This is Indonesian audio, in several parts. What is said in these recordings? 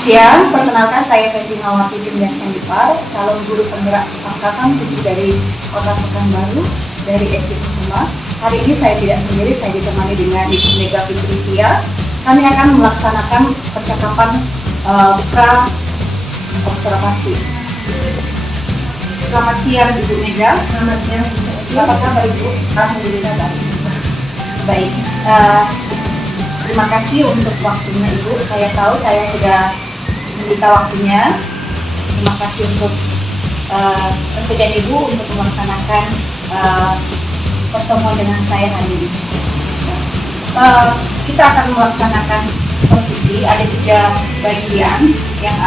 Siang, perkenalkan saya Febrianawati Timnasyanipar, calon guru penggerak angkatan 7 dari Kota Pekanbaru dari SD Kusuma. Hari ini saya tidak sendiri, saya ditemani dengan Ibu Mega Fitrisia. Kami akan melaksanakan percakapan pra observasi. Selamat siang Ibu Mega. Selamat siang. Apa kabar Ibu? Alhamdulillah baik. Baik. Terima kasih untuk waktunya Ibu. Saya tahu saya sudah meminta waktunya. Terima kasih untuk kesediaan Ibu untuk melaksanakan pertemuan dengan saya hari ini. Kita akan melaksanakan supervisi. Ada 3 bagian yang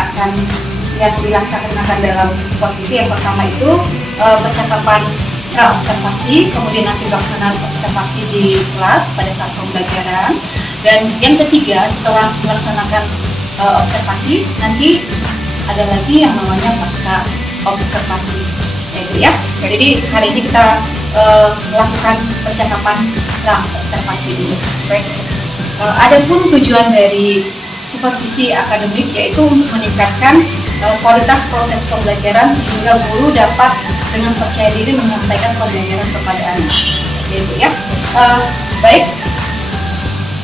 dilaksanakan dalam supervisi. Yang pertama itu percakapan observasi, kemudian nanti pelaksanaan observasi di kelas pada saat pembelajaran, dan yang ketiga setelah melaksanakan observasi nanti ada lagi yang namanya pasca observasi, ya. Jadi hari ini kita melakukan percakapan observasi dulu. Baik. Adapun tujuan dari supervisi akademik yaitu untuk meningkatkan kualitas proses pembelajaran sehingga guru dapat dengan percaya diri menyampaikan pembelajaran kepada anak, gitu ya. Baik,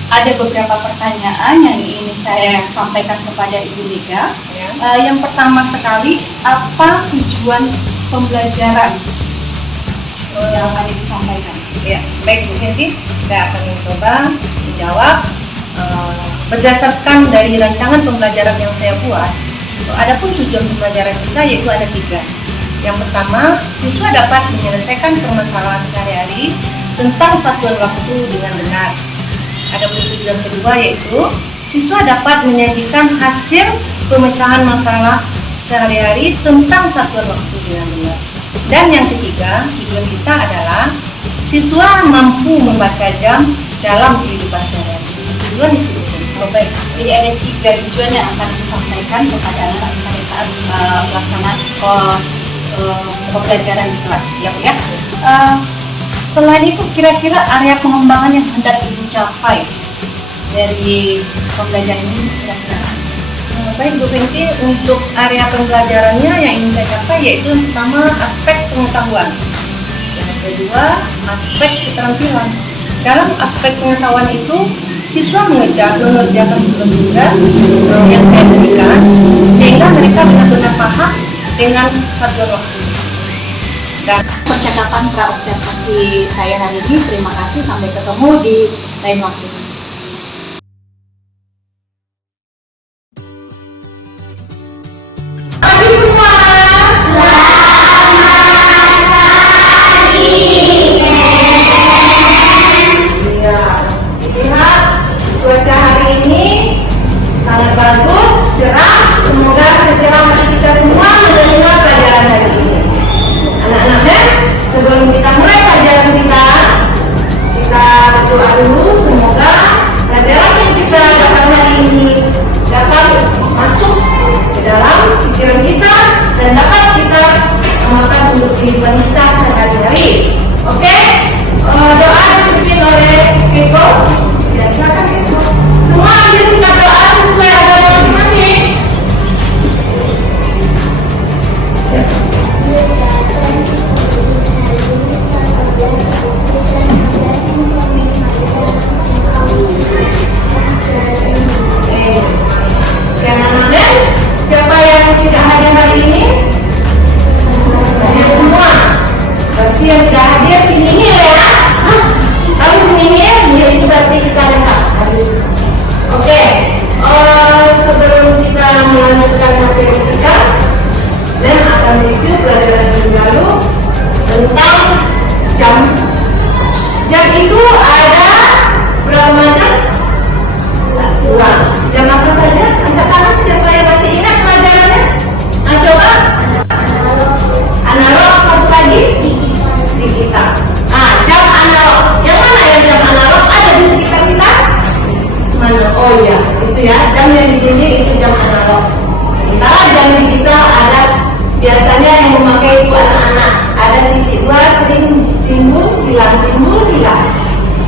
ada beberapa pertanyaan yang ingin saya sampaikan kepada Ibu Mega. Yang pertama sekali, apa tujuan pembelajaran yang akan Ibu sampaikan? Ya, baik Bu Henti, saya akan mencoba menjawab berdasarkan dari rancangan pembelajaran yang saya buat. Adapun tujuan pembelajaran kita yaitu ada 3. Yang pertama, siswa dapat menyelesaikan permasalahan sehari-hari tentang satuan waktu dengan benar. Adapun tujuan kedua yaitu siswa dapat menyajikan hasil pemecahan masalah sehari-hari tentang satuan waktu dengan benar. Dan yang ketiga, tujuan kita adalah siswa mampu membaca jam dalam kehidupan sehari-hari. Tujuan itu. Baik, jadi ada 3 tujuan yang akan disampaikan kepada anak pada saat pelaksanaan pembelajaran di kelas, ya. Selain itu, kira-kira area pengembangan yang hendak Ibu capai dari pembelajaran ini kira-kira? Baik Bu Henti, untuk area pembelajarannya yang ingin saya capai yaitu pertama aspek pengetahuan, yang kedua aspek keterampilan. Dalam aspek pengetahuan itu siswa mengerjakan tugas-tugas yang saya berikan sehingga mereka benar-benar paham dengan satuan waktu. Dan percakapan pra observasi saya hari ini, terima kasih, sampai ketemu di lain waktu. Cuaca hari ini sangat bagus, cerah. Semoga secerah hati kita semua menerima pelajaran hari ini. Anak-anaknya, sebelum kita mulai pelajaran kita berdoa dulu. Semoga pelajaran yang kita dapat hari ini dapat masuk ke dalam pikiran kita dan dapat kita amalkan untuk kehidupan kita sehari-hari. Oke? Doa dipimpin oleh Kiko. Ya, silakan Kiko. Semua ambil sikap doa sesuai agama masing-masing. Jangan ada siapa yang tidak hadir hari ini? Hadir semua. Berarti yang tidak hadir sini ya. Kalau sini ya itu berarti kita lengkap. Oke. Sebelum kita melanjutkan materi kita, dan akan review pelajaran minggu lalu tentang jam. Jam itu ada berapa macam? Kurang. Jam apa saja? Angkat tangan siapa yang masih ingat pelajarannya? Nah, coba. Analog, satu lagi digital. Jam analog. Yang mana ya jam analog? Ada di sekitar kita? Mana? Oh iya, itu ya. Jam yang begini itu jam analog. Sementara jam digital ada biasanya yang memakai itu anak-anak. Ada titik 2 sering timbul, hilang.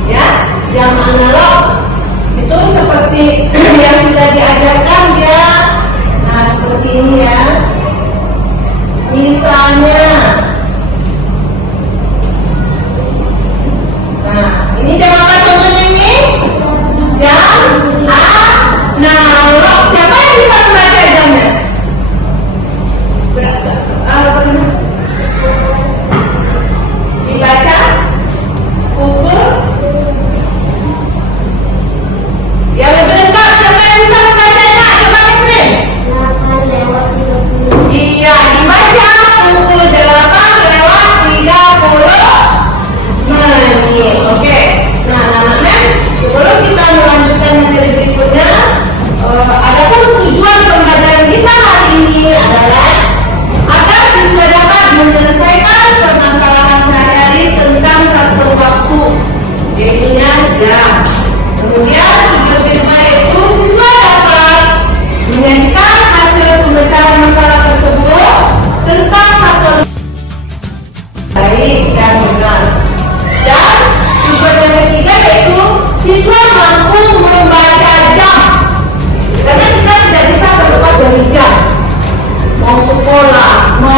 Ya, jam analog itu seperti yang sudah diajarkan, dia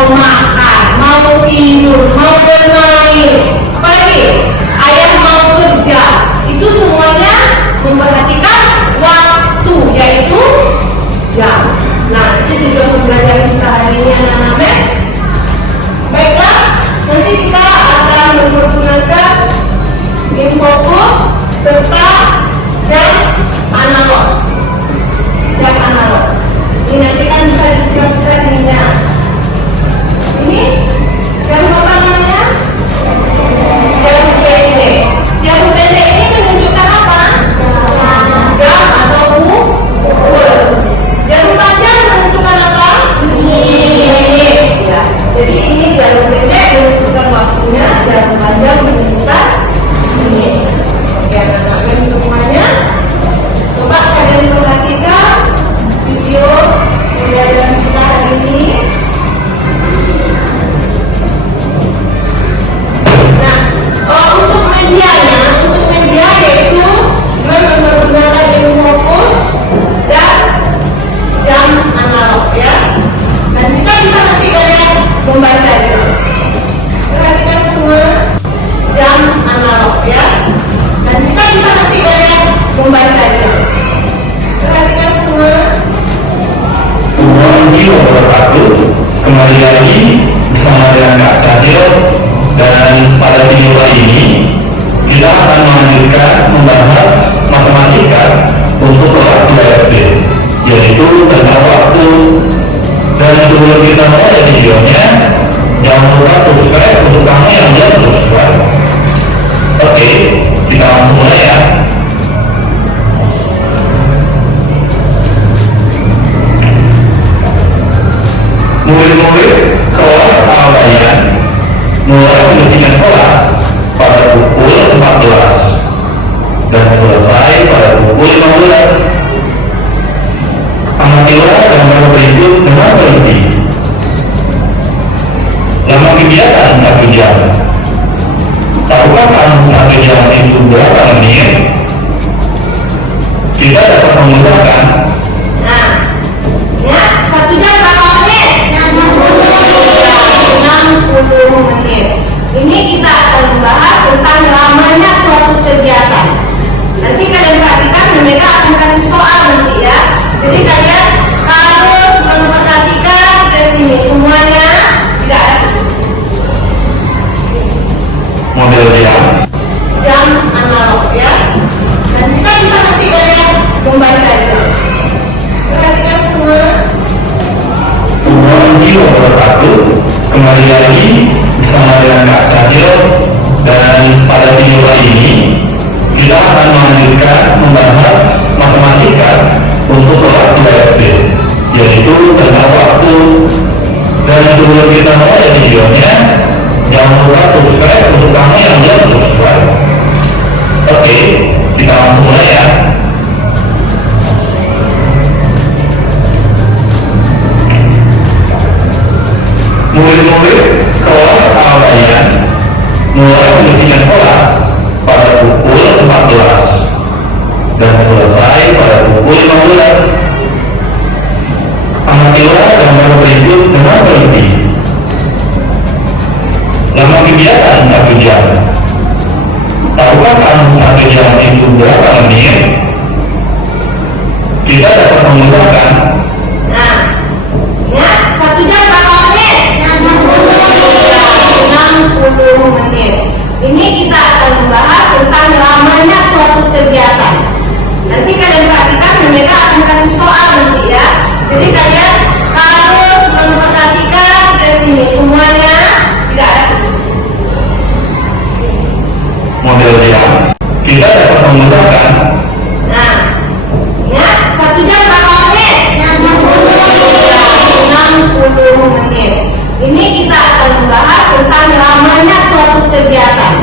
mau makan, mau tidur, mau bermain, apalagi ayah mau kerja, itu semuanya memperhatikan waktu, yaitu jam. Nah, itu juga pembelajaran kita hari ini anak-anak. Baiklah, nanti kita akan mempergunakan infokus serta jam analog. Jam analog. Ini nanti kan bisa dijelaskan ini. Ini jam apa namanya? Jam pendek. Jam pendek ini menunjukkan apa? Jam atau pukul. Jam panjang menunjukkan apa? Menit. Ya. Jadi ini jam pendek menunjukkan waktunya, jam panjang menunjukkan menit. Oke, anak-anak semuanya, coba kalian perhatikan video pembelajaran kita hari ini. Nah, untuk medianya yaitu menggunakan infokus dan jam analog ya. Dan kita bisa nanti kalian membacanya. Perhatikan semua jam analog ya. Dan kita bisa nanti kalian membacanya. Perhatikan semua. Kembali lagi bersama dengan Kak Cahil, dan pada video kali ini kita akan melanjutkan membahas matematika untuk kelas 2 SD, yaitu tentang waktu. Dan sebelum kita mulai videonya, jangan lupa subscribe untuk kamu yang belum subscribe. Oke, kita langsung mulai ya. Murid-murid kelas Al-Bayan mulai membersihkan kelas pada pukul 14 dan selesai pada pukul 15. Amatilah gambar berikut dengan teliti. Lama kegiatan 1 jam. Tahukah kamu 1 jam itu berapa menit? Kita dapat menggunakan 1 jam berapa menit? 60 menit. Ini kita akan membahas tentang lamanya suatu kegiatan. Nanti kalian perhatikan, mereka akan kasih soal nanti ya. Jadi kalian harus memperhatikan ke sini semuanya, tidak ada model jam analog ya. Dan kita bisa nanti kalian membacanya. Perhatikan semua. Kembali lagi bersama dengan Kak Cahil, dan pada video kali ini kita akan melanjutkan membahas matematika untuk kelas 2 SD, yaitu tentang waktu. Dan sebelum kita mulai videonya, jangan lupa subscribe untuk kamu yang belum subscribe. Oke, kita langsung mulai ya. Murid-murid kelas Al-Bayan mulai membersihkan kelas pada pukul 14 dan selesai pada pukul 15. Amatilah gambar berikut dengan teliti. Lama kegiatan 1 jam. Tahukah kamu 1 jam itu berapa menit? Kita dapat menggunakan 1 jam berapa menit? 60 menit. Ini kita akan membahas tentang lamanya suatu kegiatan. Nanti kalian perhatikan, mereka akan kasih soal nanti ya. Jadi kalian harus memperhatikan ke sini semuanya, tidak ada model jam. Kita dapat menggunakan 1 jam berapa menit? 60 menit. Ini kita akan membahas tentang lamanya suatu kegiatan.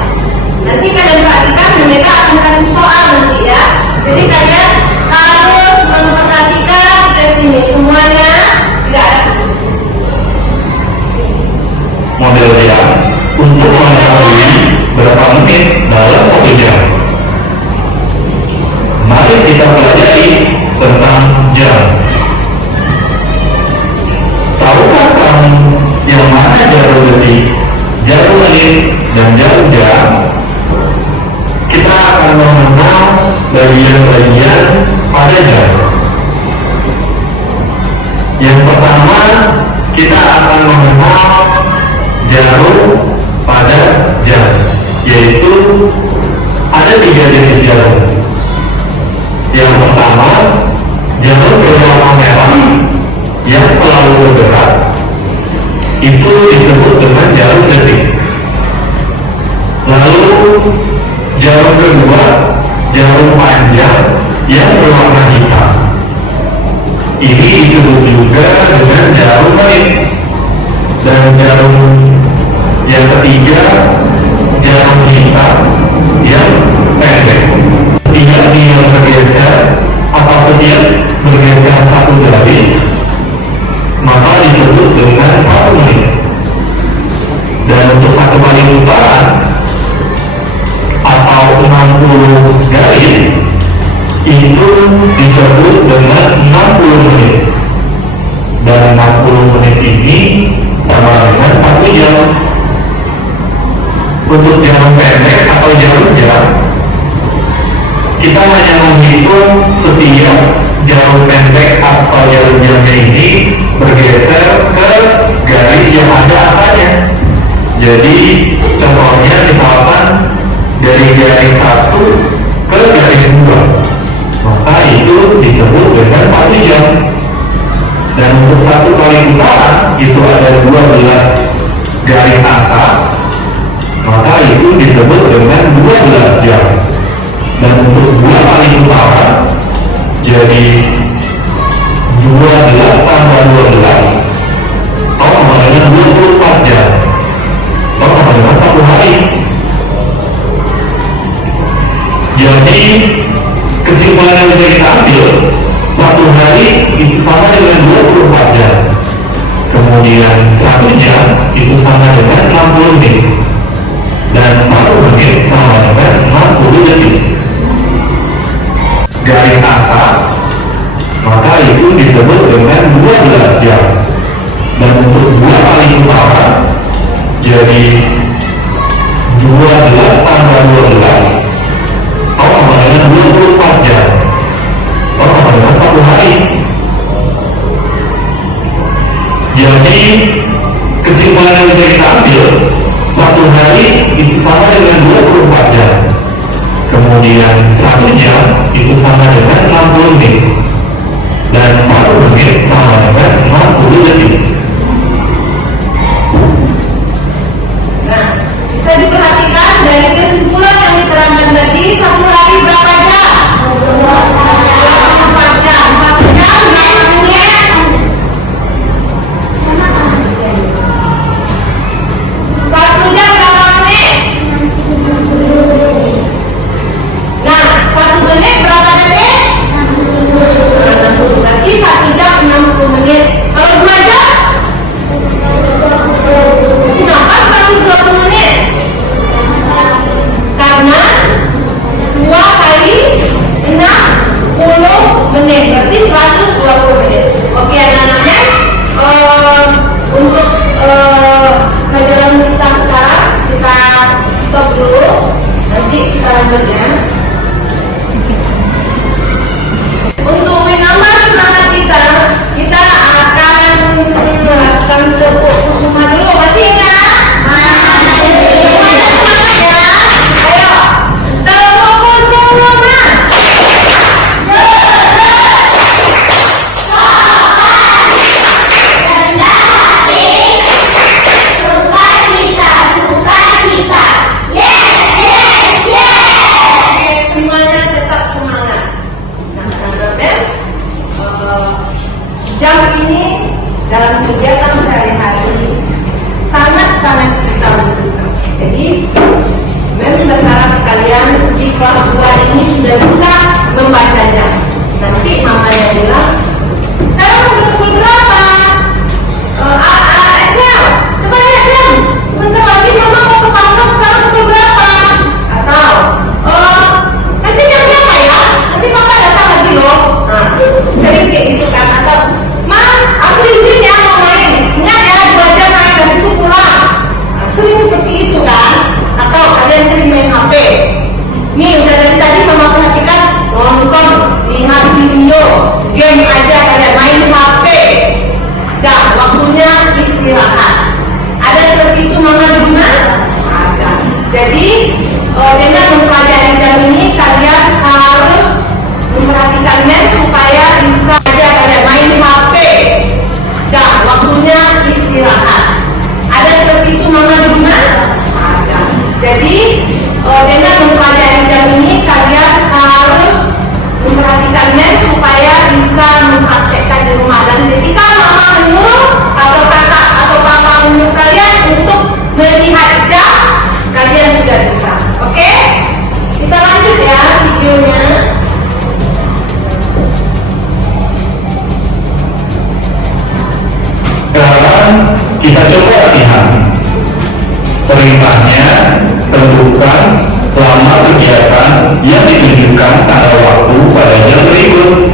Nanti kalian perhatikan, mereka akan kasih soal nanti ya. Jadi kalian harus memperhatikan ke sini semuanya, tidak ada model jam untuk mengetahui berapa menit dalam 1 jam. Mari kita pelajari tentang jam. Tahukah kamu yang dan jarum jam, kita akan mengenal bagian-bagian pada jam. Yang pertama, kita akan mengenal jarum pada jam, yaitu ada 3 jenis jarum. Yang pertama, jarum berwarna merah yang selalu bergerak, itu disebut dengan jarum detik. Lalu jarum kedua, jarum panjang yang berwarna hitam, ini disebut juga dengan jarum menit. Dan jarum yang ketiga, jarum hitam yang pendek. Setiap dia bergeser atau setiap bergeser satu garis, maka disebut dengan 1 menit. Dan untuk 1 kali putaran atau 60 garis, itu disebut dengan 60 menit. Dan 60 menit ini sama dengan 1 jam. Untuk jarum pendek atau jarum jam, kita hanya menghitung setiap jarum pendek atau jarum jamnya ini bergeser ke garis yang ada angkanya. Jadi contohnya misalkan dari garis 1 ke garis 2, maka itu disebut dengan 1 jam. Dan untuk 1 kali putaran itu ada 12 garis angka, maka itu disebut dengan 12 jam. Dan untuk 2 kali putaran, jadi 12 tambah 12, sama dengan 24 jam, sama dengan 1 hari. Jadi kesimpulan yang bisa kita ambil, 1 hari itu sama dengan 24 jam. Kemudian 1 jam itu sama dengan 60 menit. Dan 1 menit sama dengan 60 detik. Garis angka, maka itu disebut dengan 12 jam. Dan untuk 2 kali putaran, jadi 12 tambah 12, sama dengan 24 jam, sama dengan 1 hari. Jadi kesimpulan yang bisa kita ambil, 1 hari itu sama dengan 24 jam. Kemudian 1 jam itu sama dengan 60 menit. Dan 1 menit sama dengan 60 detik. Nah, bisa diperhatikan dari kesimpulan yang diterangkan tadi, 1 hari berapa jam? 24 jam. 1 jam berapa menit? 1 jam berapa menit? Nah, 1 menit berapa detik? 60. Berarti 1 jam 60 menit. Kalau 2 jam? Kenapa selalu 20 menit? Karena 2 kali 60 menit, berarti 120 menit. Oke anak-anaknya, untuk pelajaran kita sekarang kita stop dulu, nanti kita lanjut ya. Untuk menambah semangat kita, kita akan melakukan tepuk kusuma dulu, masih ingat? Semuanya semangat ya. Ayo, tepuk kusuma. Semuanya tetap semangat. Nah, anak-anak, jam ini dalam kegiatan sehari-hari sangat-sangat kita butuhkan. Jadi, Mem berharap kalian di kelas 2 ini sudah bisa membacanya. Nanti mamanya bilang, sekarang udah pukul berapa? Excel, coba lihat Mem, sebentar lagi mama mau ke pasar, sekarang pukul berapa? Atau, nanti jam berapa ya? Nanti papa datang lagi loh. Nah, sering kayak gitu kan. Atau, Ma, aku izin ya mau main. Ingat ya, 2 jam main, habis itu pulang. Nah, sering seperti itu kan. Perintahnya tentukan lama kegiatan yang ditunjukkan tanggal waktu pada jam berikut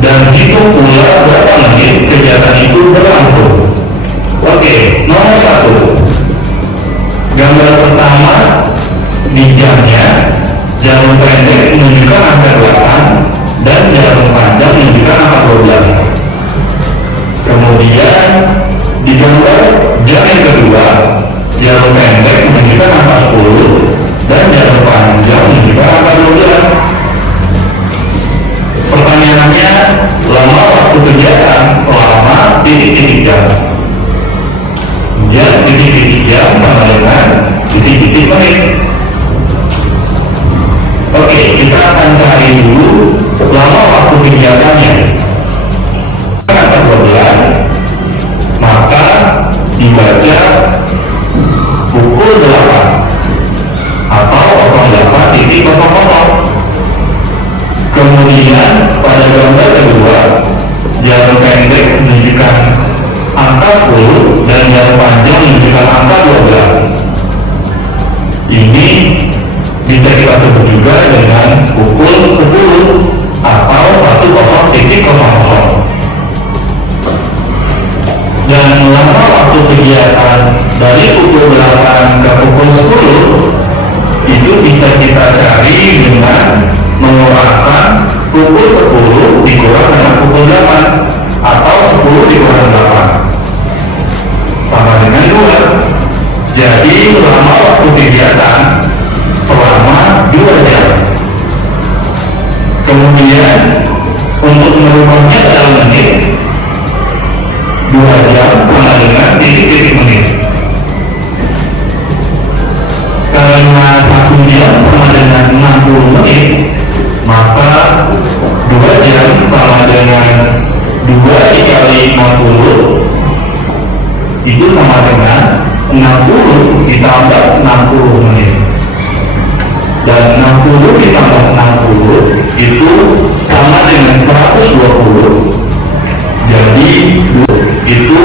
dan hitung pula berapa menit kegiatan itu berlangsung. Oke, nomor 1. Gambar pertama di jamnya, jarum pendek menunjukkan angka 8 dan jarum panjang menunjukkan angka 12. Kemudian di gambar jam yang kedua, jarum pendek menunjukkan angka 10 dan jarum panjang menunjukkan angka 12. Pertanyaannya, lama waktu kegiatan lama titik-titik jam. Jam titik-titik jam sama dengan titik-titik menit. Oke, kita akan cari dulu lama waktu kegiatannya. Angka 12, maka dibaca pukul 8 atau 08.00. Kemudian pada gambar kedua, jarum pendek menunjukkan angka 10 dan jarum panjang menunjukkan angka 12. Ini bisa kita sebut juga dengan pukul 10 atau 10.00. Dan lama waktu kegiatan dari pukul 8 ke pukul 10 itu bisa kita cari dengan mengurangkan pukul 10 dikurang dengan pukul 8 atau 10 dikurang 8 sama dengan 2. Jadi lama waktu kegiatan selama 2 jam. Kemudian untuk merubahnya dalam menit, 2 jam sama dengan titik-titik menit. Karena 1 jam sama dengan 60 menit, maka 2 jam sama dengan 2 dikali 60 itu sama dengan 60 ditambah 60 menit. Dan 60 ditambah 60 itu sama dengan 120. Jadi itu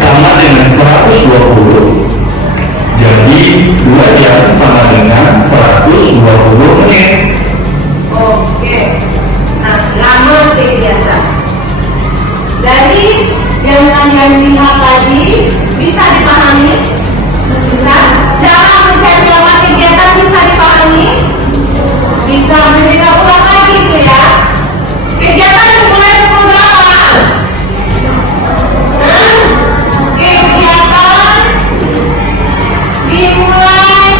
sama dengan 120. Jadi 2 jam sama dengan 120 menit. Oke. Nah, lama kegiatan. Dari yang kalian lihat tadi bisa dipahami? Bisa? Cara mencari lama kegiatan bisa dipahami? Bisa. Kita ulang lagi itu ya. Kegiatan dimulai pukul berapa? Kegiatan dimulai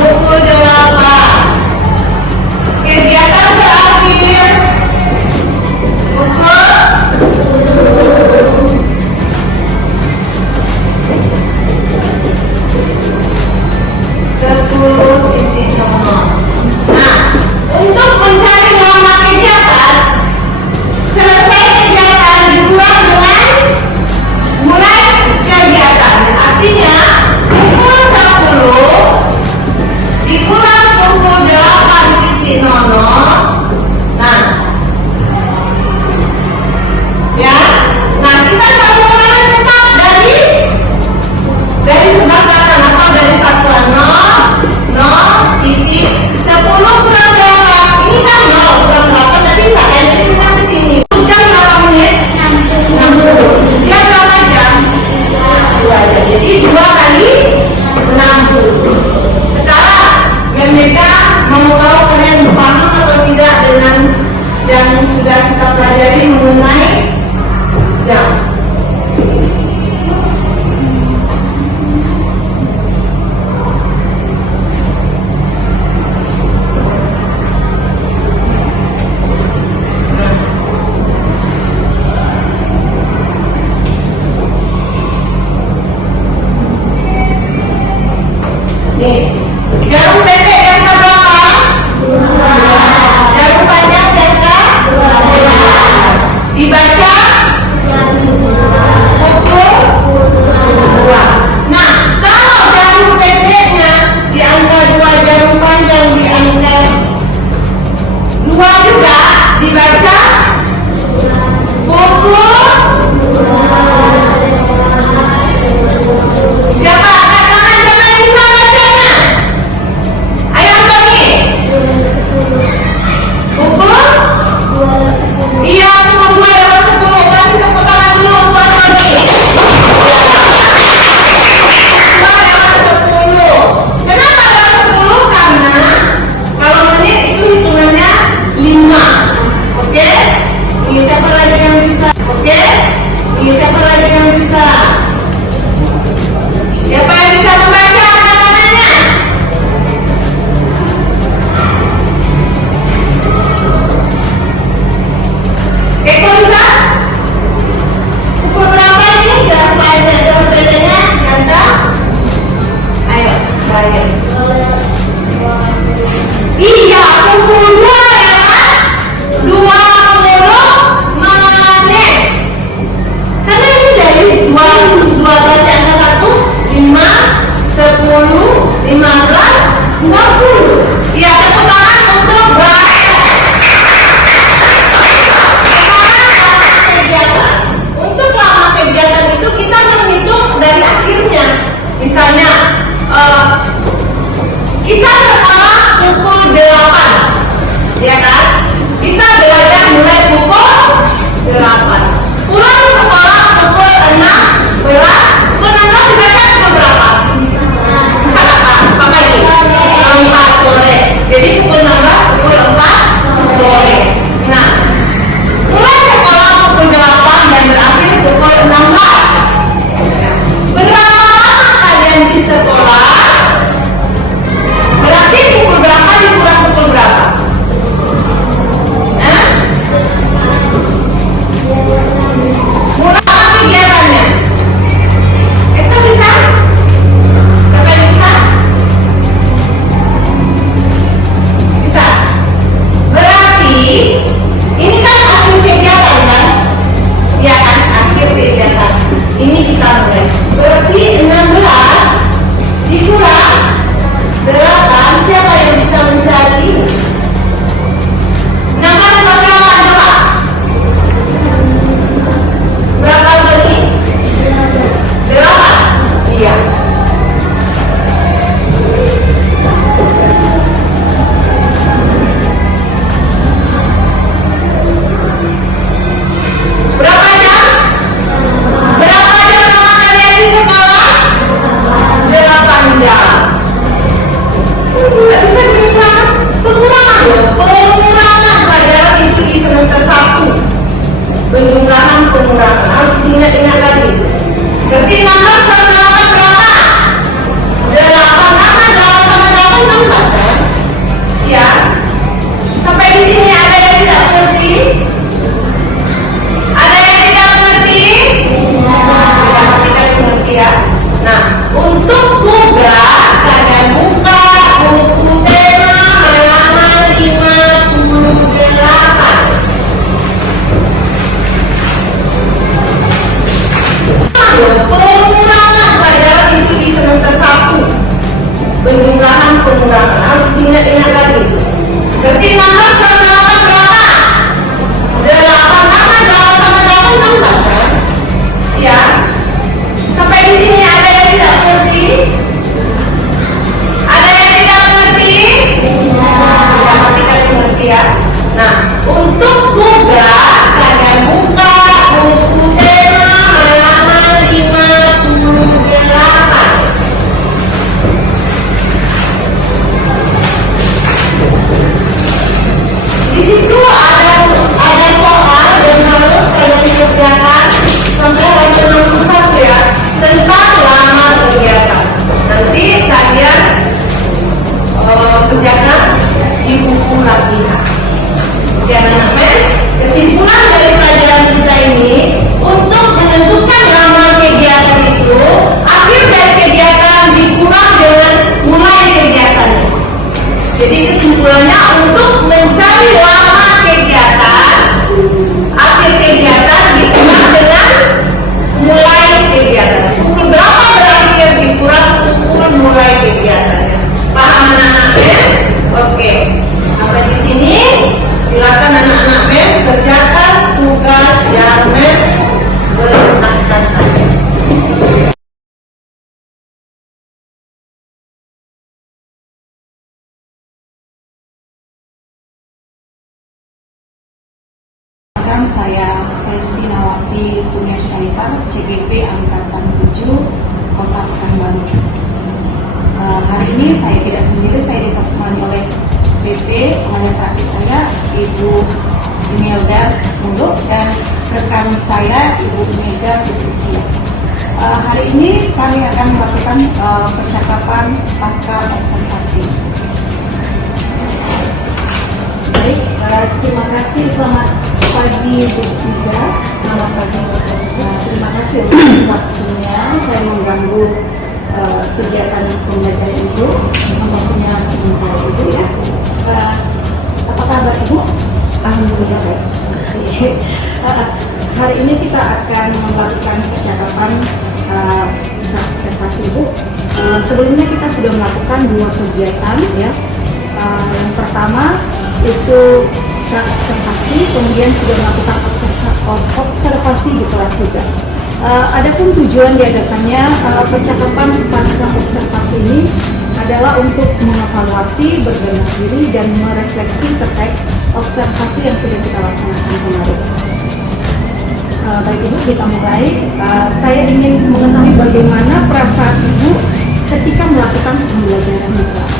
pukul 8. Kegiatan berakhir pukul 20, 15, 20. Ya, tepuk tangan untuk Brian. Untuk lama kegiatan itu kita menghitung dari akhirnya. Misalnya kita sekolah pukul 8, ya kan? Kita belajar mulai pukul 8. Pulang sekolah pukul 6, pukul 16 belajar pukul berapa? 4, apa ini? 4 sore. Jadi pukul 16, pukul 4 sore. Nah, mulai sekolah pukul 8 dan berakhir pukul 16. Berapa lama kalian di sekolah? Berarti pukul berapa dikurang pukul berapa? Mulai kegiatannya. Eksa bisa? Siapa yang bisa? Bisa. Berarti ini kan akhir kegiatan kan? Ya kan, akhir kegiatan. Ini kita mulai. Berarti 16 dikurang 8. Siapa yang bisa mencari? 16 berapa coba? Berapa kali? 8. Iya. Berapa jam? Berapa jam lama kalian di sekolah? 8 jam. Nggak bisa dikurang. Pengurangan loh. Pengurangan pelajaran itu di semester 1. Pengurangan harus diingat-ingat lagi. Berarti 16 per 8 berapa? 8 tambah 16 kan? Ya. Sampai di sini ada yang tidak mengerti? Ada yang tidak mengerti? Ya, kita mengerti ya. Nah, untuk tugas kalian buka buku tema halaman 58. Pengurangan pelajaran itu di semester 1. Pengurangan harus diingat-ingat lagi. Berarti 16 per 8 berapa? 8 tambah 8 kan? Ya. Sampai di sini ada yang tidak mengerti? Ada yang tidak mengerti? Ya, kita mengerti ya. Nah, untuk tugas kalian buka buku tema halaman 58. Di situ ada soal yang harus kalian kerjakan sampai halaman 61 ya, tentang lama kegiatan. Nanti kalian kerjakan di buku latihan. Jangan sampai kesimpulan dari pelajaran kita ini untuk menentukan lama kegiatan itu, akhir dari kegiatan dikurang dengan mulai kegiatannya. Jadi kesimpulannya untuk mencari lama kegiatan, akhir kegiatan dikurang dengan mulai kegiatan. Pukul berapa berakhir dikurang pukul mulai kegiatannya. Paham anak-anak Ben? Oke. Sampai di sini silakan anak-anak Ben kerjakan tugas yang Ben perintahkan tadi. Saya Valentinawati Tumirsaitar, CBP Angkatan 7, Kota Pekanbaru. Hari ini saya tidak sendiri, saya ditemani oleh BP, teman praktis saya, Ibu Imelda Muluk, dan rekan saya, Ibu Imelda Putrusia. Hari ini kami akan melakukan percakapan pasca observasi. Baik, terima kasih. Selamat pagi Bu Ida. Selamat pagi. Terima kasih untuk waktunya. Saya mengganggu kegiatan pembelajaran Ibu. Waktunya sebentar Ibu ya. Apa kabar Ibu? Alhamdulillah baik. Hari ini kita akan melakukan percakapan observasi Ibu Sebelumnya kita sudah melakukan 2 kegiatan ya. Yang pertama itu observasi, kemudian sudah melakukan observasi di kelas juga. Adapun tujuan diadakannya percakapan pasca observasi ini adalah untuk mengevaluasi, berbenah diri, dan merefleksi terkait observasi yang sudah kita laksanakan kemarin. Baik Ibu, kita mulai. Saya ingin mengetahui bagaimana perasaan Ibu ketika melakukan pembelajaran di kelas.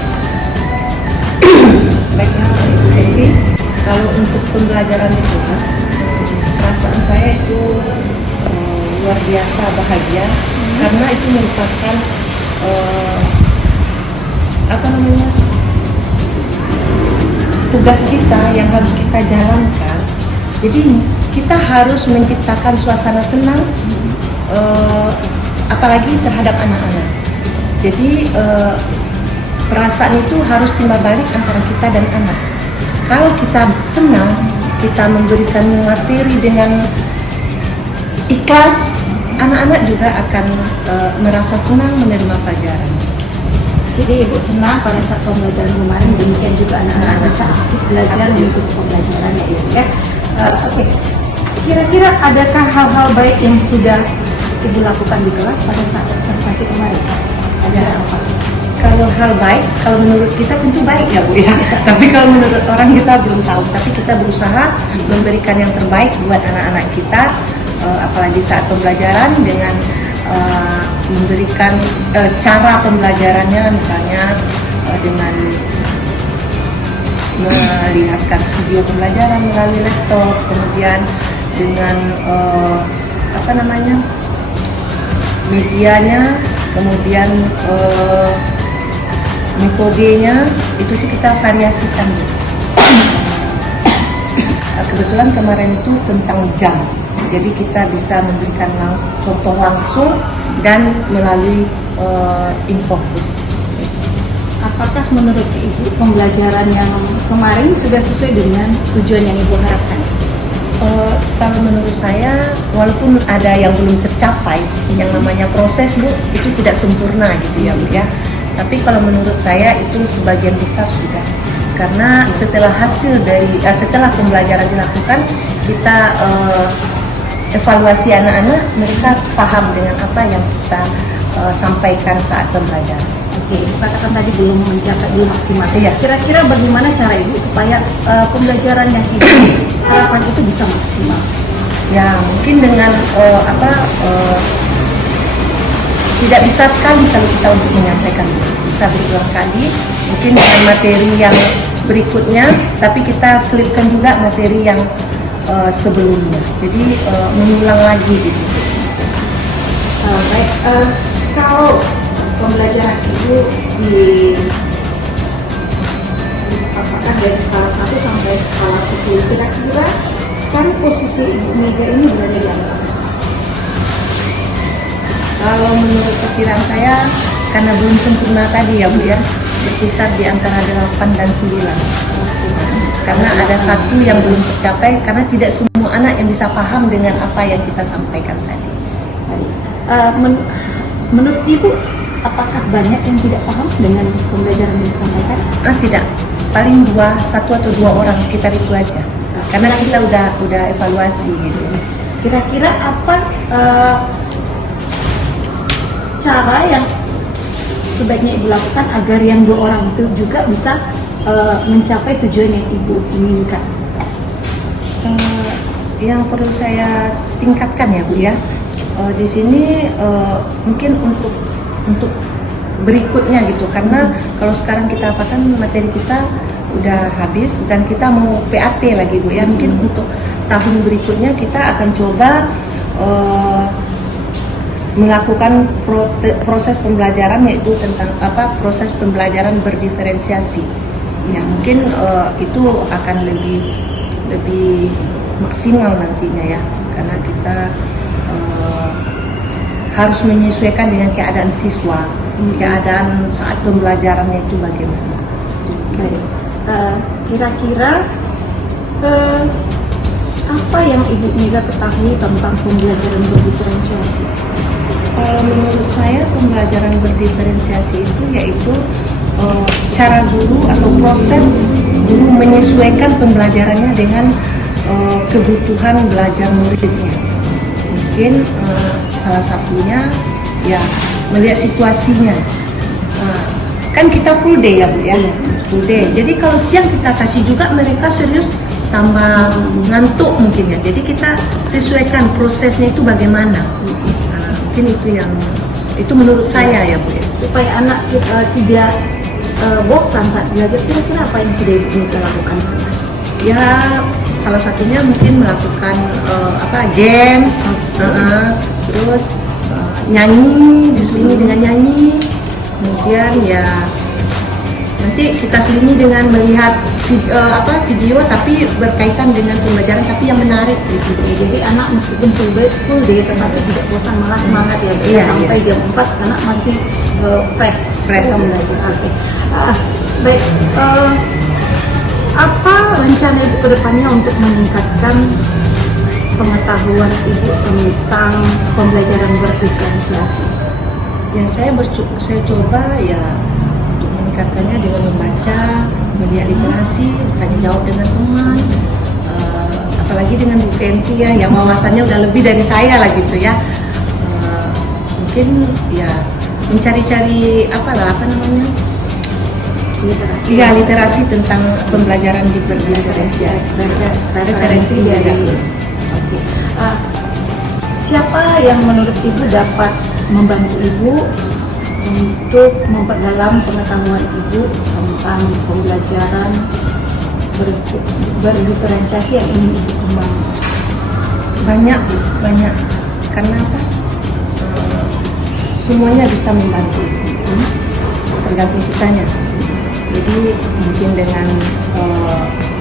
Baiklah Ibu Devi, kalau untuk pembelajaran di kelas, perasaan saya itu luar biasa bahagia karena itu merupakan tugas kita yang harus kita jalankan. Jadi kita harus menciptakan suasana senang, apalagi terhadap anak-anak. Jadi perasaan itu harus timbal balik antara kita dan anak. Kalau kita senang, kita memberikan materi dengan ikhlas, anak-anak juga akan merasa senang menerima pelajaran. Jadi Ibu senang pada saat pembelajaran kemarin, demikian juga anak-anak bisa aktif belajar mengikuti pembelajaran ya Ibu ya. Oke. Kira-kira adakah hal-hal baik yang sudah Ibu lakukan di kelas pada saat observasi kemarin? Ada apa? Kalau hal baik, kalau menurut kita tentu baik ya Bu ya. Tapi kalau menurut orang kita belum tahu. Tapi kita berusaha memberikan yang terbaik buat anak-anak kita, apalagi saat pembelajaran dengan memberikan cara pembelajarannya, misalnya dengan melihatkan video pembelajaran melalui laptop, kemudian dengan medianya, kemudian metodenya itu kita variasikan. Kebetulan kemarin itu tentang jam, jadi kita bisa memberikan contoh langsung dan melalui infocus. Apakah menurut Ibu pembelajaran yang kemarin sudah sesuai dengan tujuan yang Ibu harapkan? Kalau menurut saya, walaupun ada yang belum tercapai, yang namanya proses Bu, itu tidak sempurna gitu ya Bu ya. Tapi kalau menurut saya itu sebagian besar sudah. Karena setelah setelah pembelajaran dilakukan, kita evaluasi anak-anak, mereka paham dengan apa yang kita sampaikan saat pembelajaran. Oke, Ibu katakan tadi belum maksimal. Iya. Kira-kira bagaimana cara Ibu supaya pembelajaran yang Ibu harapkan itu bisa maksimal? Ya mungkin dengan tidak bisa sekali kalau kita untuk menyampaikan, bisa berulang kali, mungkin dengan materi yang berikutnya, tapi kita selipkan juga materi yang sebelumnya, jadi mengulang lagi gitu. Baik, kalau pembelajaran Ibu apakah dari skala 1 sampai skala 10, kira-kira sekarang posisi Ibu Mega ini berada di mana? Kalau menurut perkiraan saya, karena belum sempurna tadi ya Bu ya, berkisar di antara 8 dan 9. Karena ada satu yang belum tercapai, karena tidak semua anak yang bisa paham dengan apa yang kita sampaikan tadi. Menurut Ibu, apakah banyak yang tidak paham dengan pembelajaran yang disampaikan? Tidak, paling 1 atau 2 orang, sekitar itu aja. Karena kita udah evaluasi gitu. Kira-kira apa cara yang sebaiknya Ibu lakukan agar yang 2 orang itu juga bisa mencapai tujuan yang Ibu inginkan? Yang perlu saya tingkatkan ya Bu ya, di sini mungkin untuk berikutnya gitu, karena kalau sekarang kita apakan materi kita udah habis dan kita mau PAT lagi Bu ya, mungkin untuk tahun berikutnya kita akan coba melakukan proses pembelajaran, yaitu tentang proses pembelajaran berdiferensiasi. Ya mungkin itu akan lebih maksimal nantinya ya, karena kita harus menyesuaikan dengan keadaan siswa, keadaan saat pembelajarannya itu bagaimana. Kira-kira apa yang Ibu Mega ketahui tentang pembelajaran berdiferensiasi? Menurut saya pembelajaran berdiferensiasi itu yaitu cara guru atau proses guru menyesuaikan pembelajarannya dengan kebutuhan belajar muridnya. Mungkin salah satunya ya melihat situasinya. Kan kita full day ya Bu ya, full day. Jadi kalau siang kita kasih juga mereka serius tambah ngantuk mungkin ya. Jadi kita sesuaikan prosesnya itu bagaimana. Mungkin itu menurut saya ya Bu ya. Supaya anak tidak bosan saat belajar, kira-kira apa yang sudah Ibu lakukan? Ya salah satunya mungkin melakukan jam, terus nyanyi, diselingi dengan nyanyi. Kemudian ya nanti kita selingi dengan melihat video tapi berkaitan dengan pembelajaran tapi yang menarik gitu. Jadi anak meskipun full day tetap tidak bosan, malah semangat ya. Iya, sampai iya. jam 4 anak masih fresh dalam belajar. Oke. Baik. Apa rencana Ibu ke depannya untuk meningkatkan pengetahuan Ibu tentang pembelajaran berdiferensiasi? Ya saya coba ya untuk meningkatkannya dengan membaca, melihat literasi, tanya jawab dengan teman, apalagi dengan Bu Kenti ya, yang wawasannya udah lebih dari saya lah gitu ya. Mungkin ya mencari-cari Literasi. Iya, literasi tentang pembelajaran berdiferensiasi. Referensi juga. Oke. Siapa yang menurut Ibu dapat membantu Ibu untuk memperdalam pengetahuan Ibu tentang pembelajaran berdiferensiasi yang ingin Ibu kembangkan? Banyak. Karena apa? Semuanya bisa membantu. Tergantung kitanya. Jadi mungkin dengan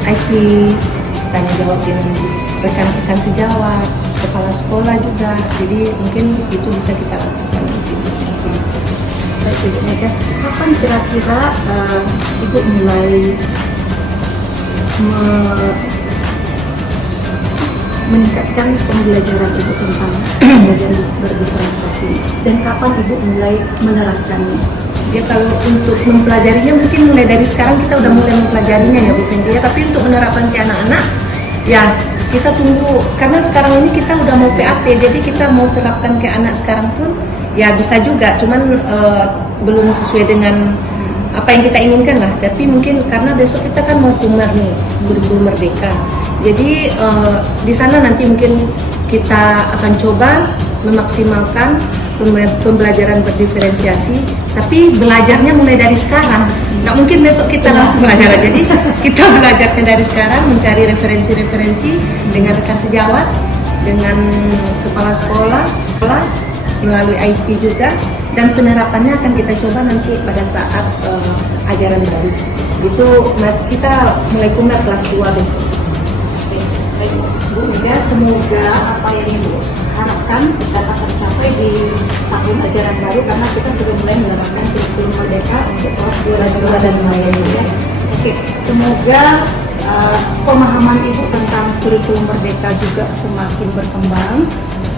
IT, tanya jawab dengan rekan-rekan sejawat, kepala sekolah juga. Jadi mungkin itu bisa kita lakukan. Baik, Ibu Mega, kapan kira-kira Ibu mulai meningkatkan pembelajaran Ibu tentang pembelajaran berdiferensiasi, dan kapan Ibu mulai menerapkannya? Ya kalau untuk mempelajarinya mungkin mulai dari sekarang kita udah mulai mempelajarinya ya Bu Fenty ya. Tapi untuk menerapkan ke anak-anak ya kita tunggu, karena sekarang ini kita udah mau PAT, jadi kita mau terapkan ke anak sekarang pun ya bisa juga, cuman belum sesuai dengan apa yang kita inginkan lah. Tapi mungkin karena besok kita kan mau kumar nih, kurikulum merdeka, jadi di sana nanti mungkin kita akan coba memaksimalkan pembelajaran berdiferensiasi, tapi belajarnya mulai dari sekarang. Nggak mungkin besok kita langsung belajar, jadi kita belajarnya dari sekarang, mencari referensi-referensi dengan rekan sejawat, dengan kepala sekolah, melalui IT juga, dan penerapannya akan kita coba nanti pada saat ajaran baru. Itu kita mulai kumar kelas 2 besok. Baik, Bu Mega, semoga apa yang Ibu harapkan dapat tercapai di tahun ajaran baru, karena kita sudah mulai menerapkan kurikulum merdeka untuk kelas 2 dan lainnya. Oke, semoga pemahaman Ibu tentang kurikulum merdeka juga semakin berkembang,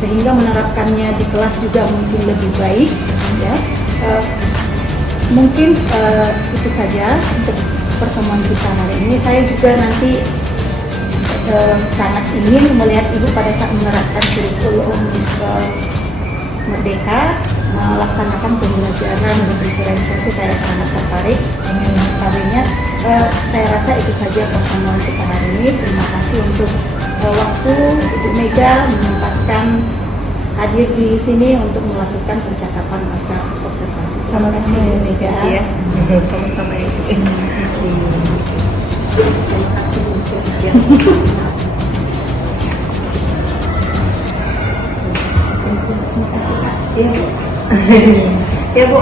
sehingga menerapkannya di kelas juga mungkin lebih baik. Ya, mungkin itu saja untuk pertemuan kita hari ini. Saya juga nanti sangat ingin melihat Ibu pada saat menerapkan kurikulum merdeka, melaksanakan pembelajaran berdiferensiasi. Saya sangat tertarik ingin mengetahuinya. Saya rasa itu saja pertemuan kita hari ini. Terima kasih untuk waktu Ibu Mega menyempatkan hadir di sini untuk melakukan percakapan pasca observasi. Terima kasih Ibu Mega. Ya, sama-sama ya. Terima kasih Bu. Terima kasih Kak. Ya Bu.